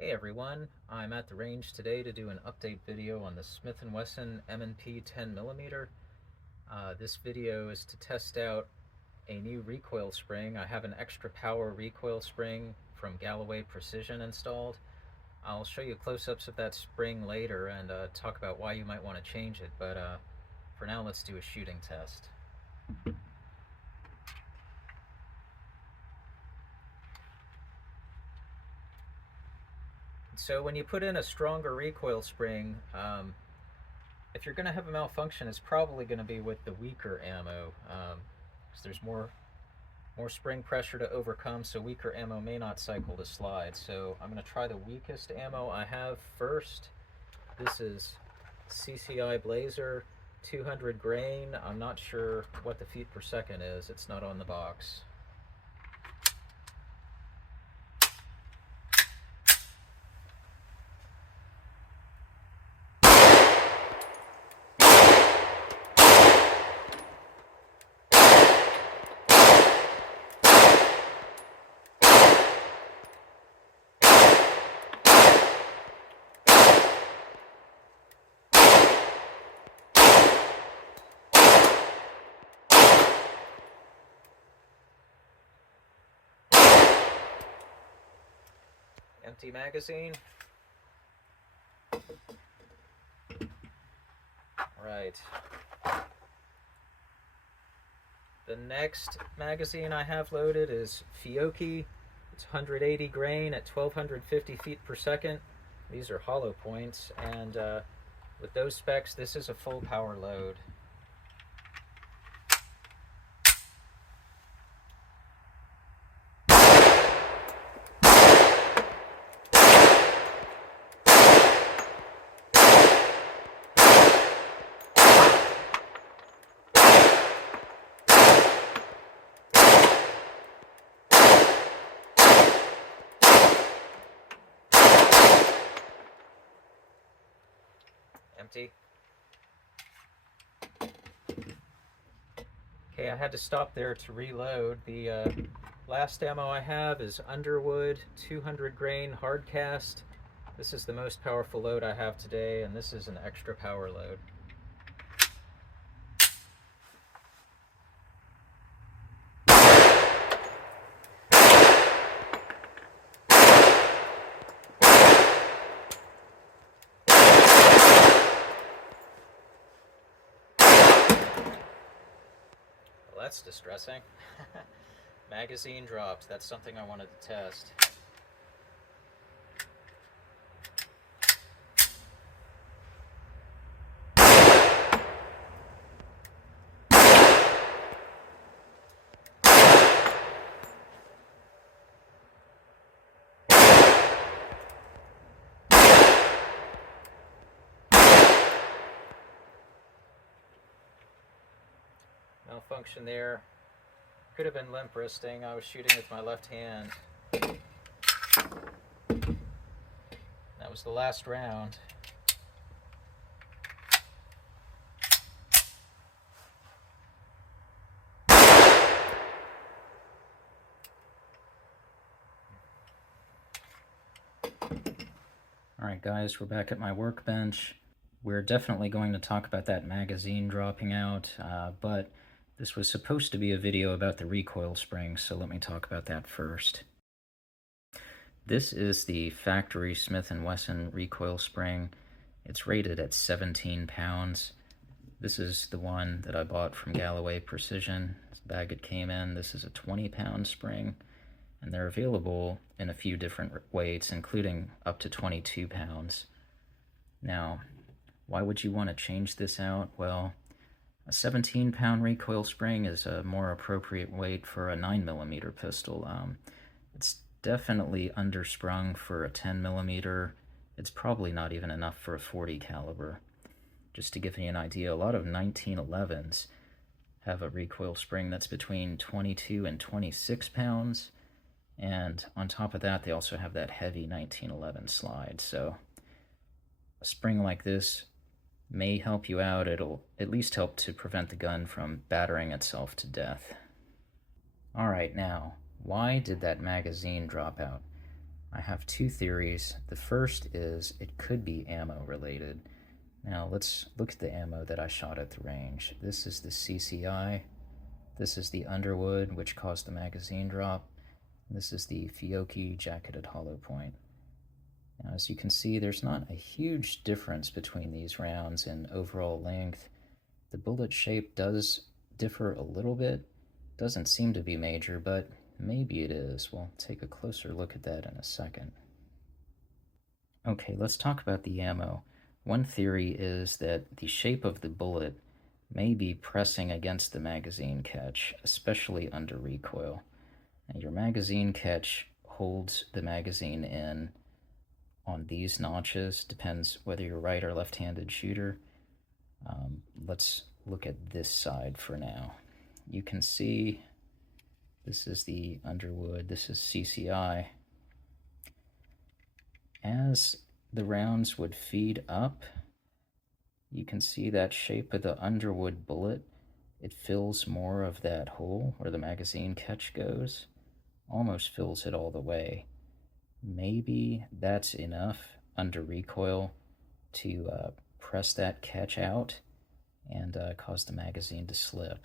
Hey everyone, I'm at the range today to do an update video on the Smith Wesson M&P 10mm. This video is to test out a new recoil spring. I have an extra power recoil spring from Galloway Precision installed. I'll show you close-ups of that spring later and talk about why you might want to change it, but for now let's do a shooting test. So when you put in a stronger recoil spring, if you're going to have a malfunction, it's probably going to be with the weaker ammo, because there's more spring pressure to overcome, so weaker ammo may not cycle to slide. So I'm going to try the weakest ammo I have first. This is CCI Blazer 200 grain. I'm not sure what the feet per second is. It's not on the box. Empty magazine. Right. The next magazine I have loaded is Fiocchi. It's 180 grain at 1250 feet per second. These are hollow points, and with those specs, this is a full power load. Empty. Okay, I had to stop there to reload. The last ammo I have is Underwood 200 grain hard cast. This is the most powerful load I have today, and this is an extra power load. Well, that's distressing. Magazine dropped. That's something I wanted to test. Malfunction there. Could have been limp wristing. I was shooting with my left hand. That was the last round. Alright guys, we're back at my workbench. We're definitely going to talk about that magazine dropping out, but this was supposed to be a video about the recoil spring, so let me talk about that first. This is the factory Smith & Wesson recoil spring. It's rated at 17 pounds. This is the one that I bought from Galloway Precision. This bag it came in. This is a 20-pound spring, and they're available in a few different weights, including up to 22 pounds. Now, why would you want to change this out? Well, a 17-pound recoil spring is a more appropriate weight for a 9mm pistol. It's definitely undersprung for a 10mm. It's probably not even enough for a 40 caliber. Just to give you an idea, a lot of 1911s have a recoil spring that's between 22 and 26 pounds. And on top of that, they also have that heavy 1911 slide. So a spring like this may help you out. It'll at least help to prevent the gun from battering itself to death. Alright, now, why did that magazine drop out? I have two theories. The first is it could be ammo related. Now let's look at the ammo that I shot at the range. This is the CCI. This is the Underwood, which caused the magazine drop. This is the Fiocchi jacketed hollow point. Now, as you can see, there's not a huge difference between these rounds in overall length. The bullet shape does differ a little bit. Doesn't seem to be major, but maybe it is. We'll take a closer look at that in a second. Okay, let's talk about the ammo. One theory is that the shape of the bullet may be pressing against the magazine catch, especially under recoil. And your magazine catch holds the magazine in on these notches, depends whether you're right or left-handed shooter. Let's look at this side for now. You can see this is the Underwood, this is CCI. As the rounds would feed up, you can see that shape of the Underwood bullet. It fills more of that hole where the magazine catch goes, almost fills it all the way. Maybe that's enough under recoil to press that catch out and cause the magazine to slip.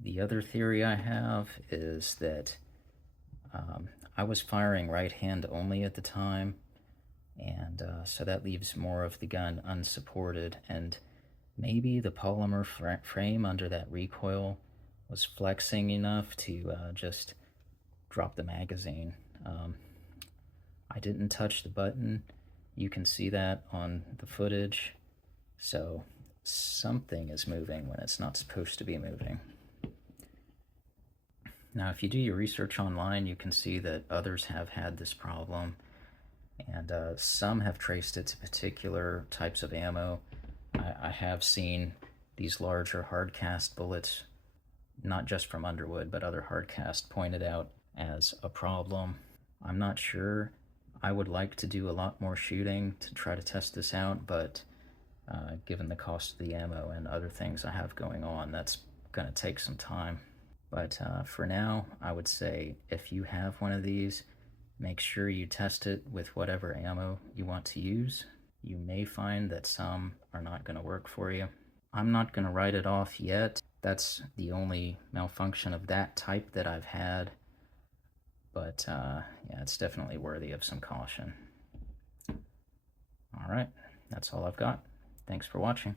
The other theory I have is that I was firing right hand only at the time, and so that leaves more of the gun unsupported, and maybe the polymer frame under that recoil was flexing enough to just drop the magazine. I didn't touch the button. You can see that on the footage. So something is moving when it's not supposed to be moving. Now, if you do your research online, you can see that others have had this problem, and some have traced it to particular types of ammo. I have seen these larger hard cast bullets, not just from Underwood, but other hard cast, pointed out as a problem. I'm not sure. I would like to do a lot more shooting to try to test this out, but given the cost of the ammo and other things I have going on, that's going to take some time. But for now, I would say if you have one of these, make sure you test it with whatever ammo you want to use. You may find that some are not going to work for you. I'm not going to write it off yet. That's the only malfunction of that type that I've had. But yeah, it's definitely worthy of some caution. All right, that's all I've got. Thanks for watching.